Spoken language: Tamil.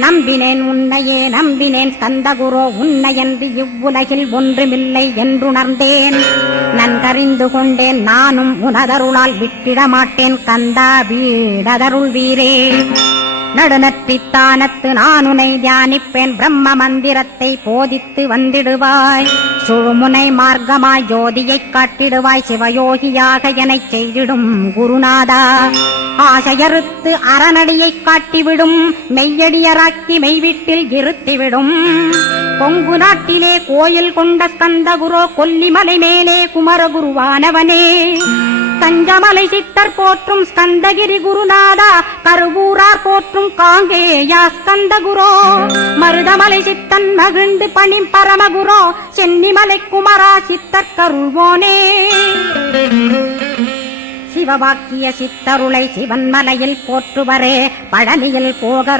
நம்பினேன் உன்னையே நம்பினேன் ஸ்கந்தகுரோ, உன்னையன்றி இவ்வுலகில் ஒன்றுமில்லை என்றுணர்ந்தேன். நன்கறிந்து கொண்டேன் நானும் உனதருளால் விட்டிட மாட்டேன் கந்தா, வீடதருள் வீரே. நடுநற்றித்தானத்து நான் உனை தியானிப்பேன், பிரம்ம மந்திரத்தை போதித்து வந்திடுவாய். சுழுமுனை மார்க்கமாய் ஜோதியைக் காட்டிடுவாய், சிவயோகியாக எனச் செய்திடும் குருநாதா. ஆசையறுத்து அறநடியைக் காட்டிவிடும், மெய்யடியராக்கி மெய்வீட்டில் இருத்திவிடும். கொங்கு நாட்டிலே கோயில் கொண்ட ஸ்கந்தகுரோ, கொல்லிமலை மேலே குமரகுருவானவனே. கஞ்சமலை சித்தர் போற்றும் ஸ்கந்தகிரி குருநாதா, கருவூரார் போற்றும் காங்கேயா ஸ்கந்தகுரோ. மருதமலை சித்தன் மகிழ்ந்து பணிம் பரமகுரோ, சென்னிமலை குமரா சித்தர் கருள்வோனே. சிவவாக்கிய சித்தருளை சிவன்மலையில் போற்றுவரே, பழனியில்